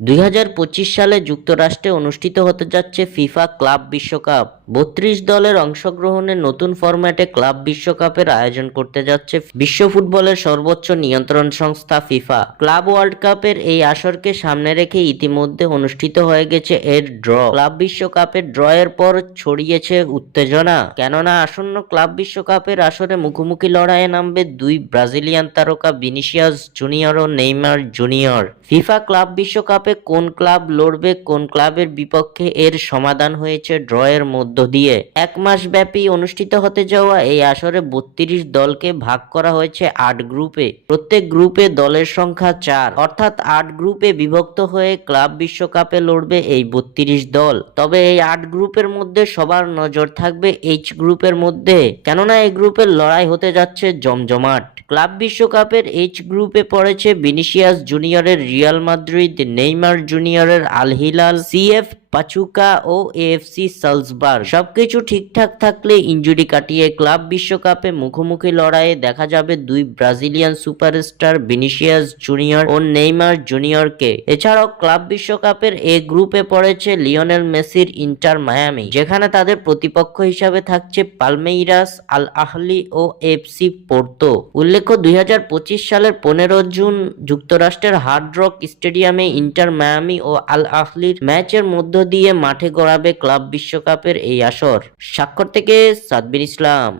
2025 সালে যুক্তরাষ্ট্রে অনুষ্ঠিত হতে যাচ্ছে ফিফা ক্লাব বিশ্বকাপ। 32 দলের অংশগ্রহণে নতুন ফরম্যাটে ক্লাব বিশ্বকাপের আয়োজন করতে যাচ্ছে বিশ্ব ফুটবলের সর্বোচ্চ নিয়ন্ত্রণ সংস্থা ফিফা। ক্লাব ওয়ার্ল্ড কাপের এই আসরকে সামনে রেখে ইতিমধ্যে অনুষ্ঠিত হয়ে গেছে এর ড্র। ক্লাব বিশ্বকাপের ড্র এর পর ছড়িয়েছে উত্তেজনা, কেননা আসন্ন ক্লাব বিশ্বকাপের আসরে মুখোমুখি লড়াইয়ে নামবে দুই ব্রাজিলিয়ান তারকা ভিনিসিয়াস জুনিয়র ও নেইমার জুনিয়র। ফিফা ক্লাব বিশ্বকাপে কোন ক্লাব লড়বে, কোন ক্লাবের বিপক্ষে, এর সমাধান হয়েছে ড্র এর মধ্য দিয়ে। এক মাস ব্যাপী অনুষ্ঠিত হতে যাওয়া এই আসরে 32 দলকে ভাগ করা হয়েছে 8 গ্রুপে। প্রত্যেক গ্রুপে দলের সংখ্যা 4, অর্থাৎ 8 গ্রুপে বিভক্ত হয়ে ক্লাব বিশ্বকাপে লড়বে এই 32 দল। তবে এই 8 গ্রুপের মধ্যে সবার নজর থাকবে এইচ গ্রুপের মধ্যে, কেননা এই গ্রুপের লড়াই হতে যাচ্ছে জমজমাট। ক্লাব বিশ্বকাপের এইচ গ্রুপে পড়েছে ভিনিসিয়াস জুনিয়রের রিয়াল মাদ্রিদ, নেইমার জুনিয়রের আল হিলাল, সিএফ পাচুকা ও এএফসি সালজবার্গ। সবকিছু ঠিকঠাক থাকলে ইনজুরি কাটিয়ে ক্লাব বিশ্বকাপে মুখোমুখি লড়াইয়ে দেখা যাবে দুই ব্রাজিলিয়ান সুপারস্টার ভিনিসিয়াস জুনিয়র ও নেইমার জুনিয়রকে। এছাড়াও ক্লাব বিশ্বকাপের এ গ্রুপে পড়েছে লিওনেল মেসির ইন্টার মায়ামি, যেখানে তাদের প্রতিপক্ষ হিসাবে থাকছে পালমেইরাস, আল আহলি ও এফসি পোর্তো। উল্লেখ্য, 2025 সালের 15 জুন যুক্তরাষ্ট্রের হার্ড রক স্টেডিয়ামে ইন্টার মায়ামি ও আল আহলির ম্যাচের মধ্য দিয়ে মাঠে গড়াবে ক্লাব বিশ্বকাপের এই আসর। স্বাক্ষর থেকে সাদবির ইসলাম।